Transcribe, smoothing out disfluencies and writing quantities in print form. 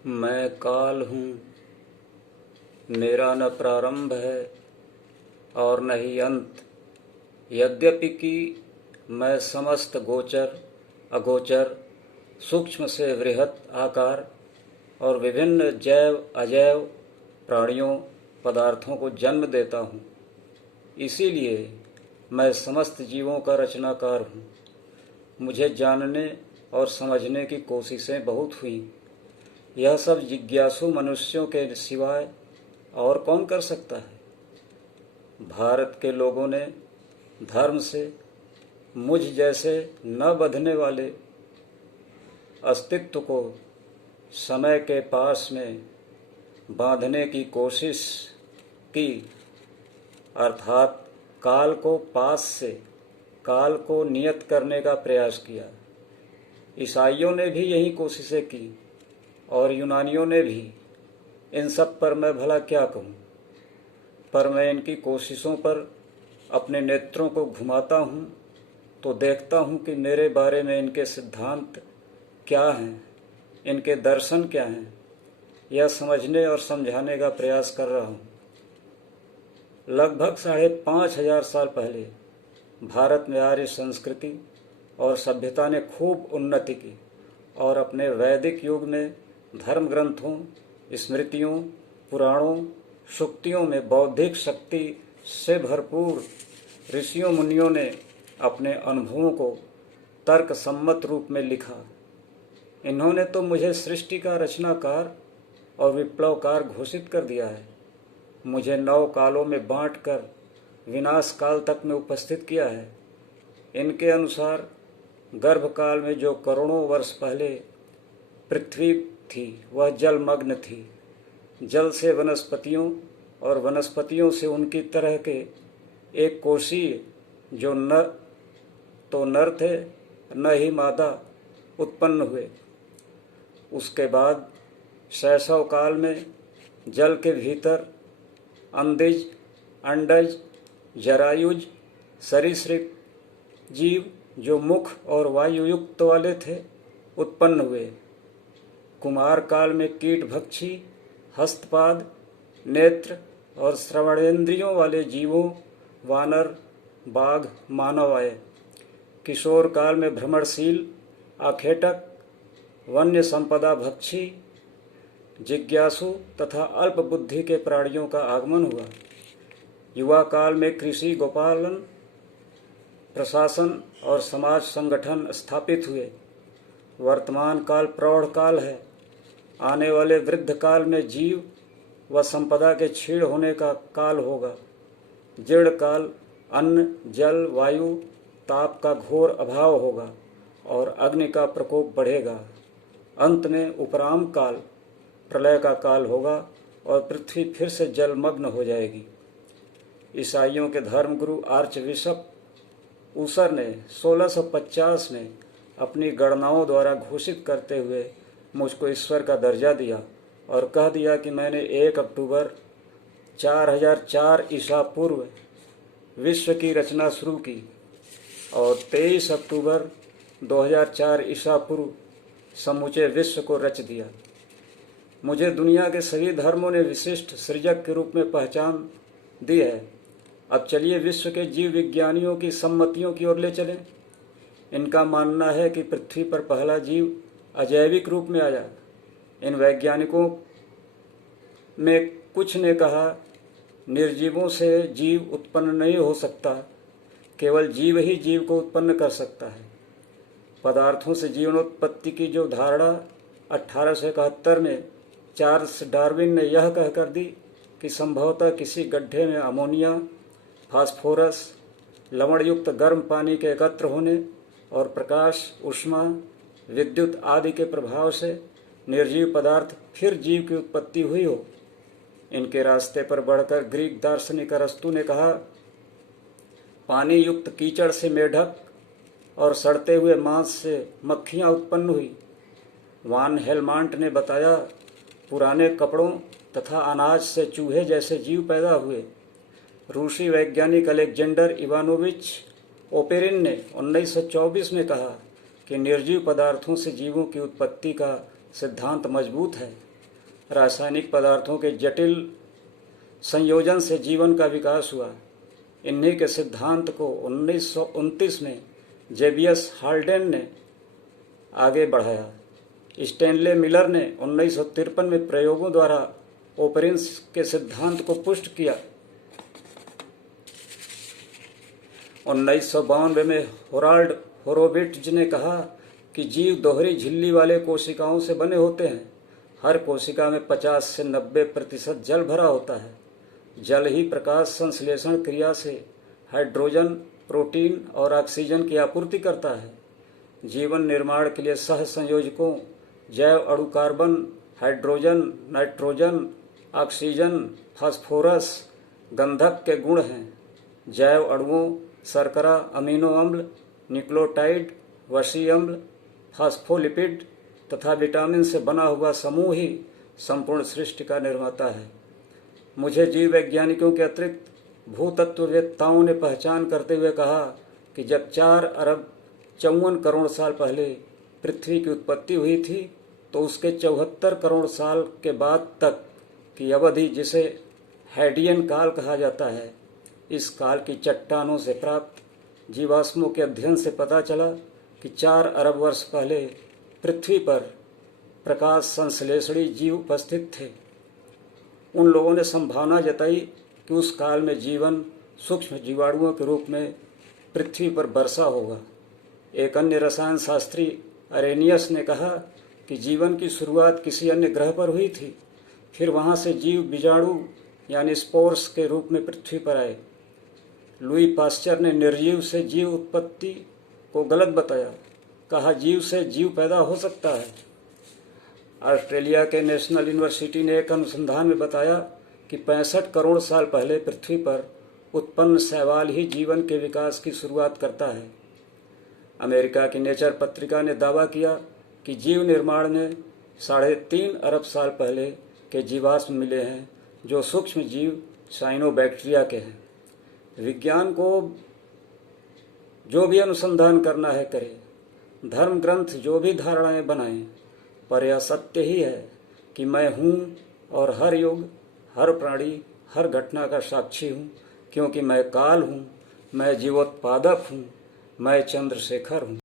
मैं काल हूँ, मेरा न प्रारंभ है और न ही अंत। यद्यपि कि मैं समस्त गोचर अगोचर, सूक्ष्म से बृहत आकार और विभिन्न जैव अजैव प्राणियों पदार्थों को जन्म देता हूँ, इसीलिए मैं समस्त जीवों का रचनाकार हूँ। मुझे जानने और समझने की कोशिशें बहुत हुई। यह सब जिज्ञासु मनुष्यों के सिवाय और कौन कर सकता है। भारत के लोगों ने धर्म से मुझ जैसे न बंधने वाले अस्तित्व को समय के पास में बांधने की कोशिश की, अर्थात काल को पास से काल को नियत करने का प्रयास किया। ईसाइयों ने भी यही कोशिशें की और यूनानियों ने भी। इन सब पर मैं भला क्या कहूँ, पर मैं इनकी कोशिशों पर अपने नेत्रों को घुमाता हूँ तो देखता हूँ कि मेरे बारे में इनके सिद्धांत क्या हैं, इनके दर्शन क्या हैं। यह समझने और समझाने का प्रयास कर रहा हूँ। लगभग 5,500 साल पहले भारत में आर्य संस्कृति और सभ्यता ने खूब उन्नति की और अपने वैदिक युग में धर्म ग्रंथों, स्मृतियों, पुराणों, सूक्तियों में बौद्धिक शक्ति से भरपूर ऋषियों मुनियों ने अपने अनुभवों को तर्क सम्मत रूप में लिखा। इन्होंने तो मुझे सृष्टि का रचनाकार और विप्लवकार घोषित कर दिया है। मुझे 9 कालों में बांटकर विनाश काल तक में उपस्थित किया है। इनके अनुसार गर्भकाल में जो करोड़ों वर्ष पहले पृथ्वी थी वह जलमग्न थी। जल से वनस्पतियों और वनस्पतियों से उनकी तरह के एक कोशीय जो न तो नर थे न ही मादा उत्पन्न हुए। उसके बाद शैशव काल में जल के भीतर अंदिज, अंडज, जरायुज, सरीसृप जीव जो मुख और वायुयुक्त वाले थे उत्पन्न हुए। कुमार काल में कीट भक्षी, हस्तपाद, नेत्र और श्रवणेन्द्रियों वाले जीवों वानर, बाघ, मानव आए। किशोर काल में भ्रमणशील, आखेटक, वन्य संपदा भक्षी, जिज्ञासु तथा अल्प बुद्धि के प्राणियों का आगमन हुआ। युवा काल में कृषि, गोपालन, प्रशासन और समाज संगठन स्थापित हुए। वर्तमान काल प्रौढ़ काल है। आने वाले वृद्ध काल में जीव व संपदा के क्षीण होने का काल होगा। जीर्ण काल अन्न, जल, वायु, ताप का घोर अभाव होगा और अग्नि का प्रकोप बढ़ेगा। अंत में उपराम काल प्रलय का काल होगा और पृथ्वी फिर से जलमग्न हो जाएगी। ईसाइयों के धर्मगुरु आर्चबिशप ऊसर ने 1650 में अपनी गणनाओं द्वारा घोषित करते हुए मुझको ईश्वर का दर्जा दिया और कह दिया कि मैंने 1 अक्टूबर 4004 ईसा पूर्व विश्व की रचना शुरू की और 23 अक्टूबर 2004 ईसा पूर्व समूचे विश्व को रच दिया। मुझे दुनिया के सभी धर्मों ने विशिष्ट सृजक के रूप में पहचान दी है। अब चलिए विश्व के जीव विज्ञानियों की सम्मतियों की ओर ले चलें। इनका मानना है कि पृथ्वी पर पहला जीव अजैविक रूप में आया। इन वैज्ञानिकों में कुछ ने कहा निर्जीवों से जीव उत्पन्न नहीं हो सकता, केवल जीव ही जीव को उत्पन्न कर सकता है। पदार्थों से जीवनोत्पत्ति की जो धारणा 1871 में चार्ल्स डार्विन ने यह कहकर दी कि संभवतः किसी गड्ढे में अमोनिया, फास्फोरस, लवण युक्त गर्म पानी के एकत्र होने और प्रकाश, ऊष्मा, विद्युत आदि के प्रभाव से निर्जीव पदार्थ फिर जीव की उत्पत्ति हुई हो। इनके रास्ते पर बढ़कर ग्रीक दार्शनिक अरस्तु ने कहा पानी युक्त कीचड़ से मेढक और सड़ते हुए मांस से मक्खियाँ उत्पन्न हुई। वान हेलमांट ने बताया पुराने कपड़ों तथा अनाज से चूहे जैसे जीव पैदा हुए। रूसी वैज्ञानिक अलेक्जेंडर इवानोविच ओपेरिन ने 1924 में कहा कि निर्जीव पदार्थों से जीवों की उत्पत्ति का सिद्धांत मजबूत है। रासायनिक पदार्थों के जटिल संयोजन से जीवन का विकास हुआ। इन्हीं के सिद्धांत को 1929 में जेबियस हाल्डेन ने आगे बढ़ाया। स्टैनले मिलर ने 1953 में प्रयोगों द्वारा ओपेरिन्स के सिद्धांत को पुष्ट किया। 1992 में होराल्ड होरोविट्ज ने कहा कि जीव दोहरी झिल्ली वाले कोशिकाओं से बने होते हैं। हर कोशिका में 50 से 90% जल भरा होता है। जल ही प्रकाश संश्लेषण क्रिया से हाइड्रोजन, प्रोटीन और ऑक्सीजन की आपूर्ति करता है। जीवन निर्माण के लिए सह संयोजकों जैव अणु carbon, hydrogen, nitrogen, oxygen, phosphorus, गंधक के गुण हैं। जैव अणुओं शर्करा, अमीनो अम्ल, न्यूक्लियोटाइड, वसी अम्ल, फास्फोलिपिड तथा विटामिन से बना हुआ समूह ही संपूर्ण सृष्टि का निर्माता है। मुझे जीव वैज्ञानिकों के अतिरिक्त भूतत्ववेत्ताओं ने पहचान करते हुए कहा कि जब 4 अरब 54 करोड़ साल पहले पृथ्वी की उत्पत्ति हुई थी तो उसके 74 करोड़ साल के बाद तक की अवधि, जिसे हैडियन काल कहा जाता है, इस काल की चट्टानों से प्राप्त जीवाश्मों के अध्ययन से पता चला कि 4 अरब वर्ष पहले पृथ्वी पर प्रकाश संश्लेषणी जीव उपस्थित थे। उन लोगों ने संभावना जताई कि उस काल में जीवन सूक्ष्म जीवाणुओं के रूप में पृथ्वी पर बरसा होगा। एक अन्य रसायन शास्त्री अरेनियस ने कहा कि जीवन की शुरुआत किसी अन्य ग्रह पर हुई थी, फिर वहाँ से जीव बीजाणु यानी स्पोर्स के रूप में पृथ्वी पर आए। लुई पास्चर ने निर्जीव से जीव उत्पत्ति को गलत बताया, कहा जीव से जीव पैदा हो सकता है। ऑस्ट्रेलिया के नेशनल यूनिवर्सिटी ने एक अनुसंधान में बताया कि 65 करोड़ साल पहले पृथ्वी पर उत्पन्न शैवाल ही जीवन के विकास की शुरुआत करता है। अमेरिका की नेचर पत्रिका ने दावा किया कि जीव निर्माण में 3.5 अरब साल पहले के जीवाश्म मिले हैं, जो सूक्ष्म जीव साइनोबैक्टीरिया के हैं। विज्ञान को जो भी अनुसंधान करना है करे, धर्म ग्रंथ जो भी धारणाएं बनाएं, पर यह सत्य ही है कि मैं हूँ और हर युग, हर प्राणी, हर घटना का साक्षी हूँ, क्योंकि मैं काल हूँ, मैं जीवोत्पादक हूँ, मैं चंद्रशेखर हूँ।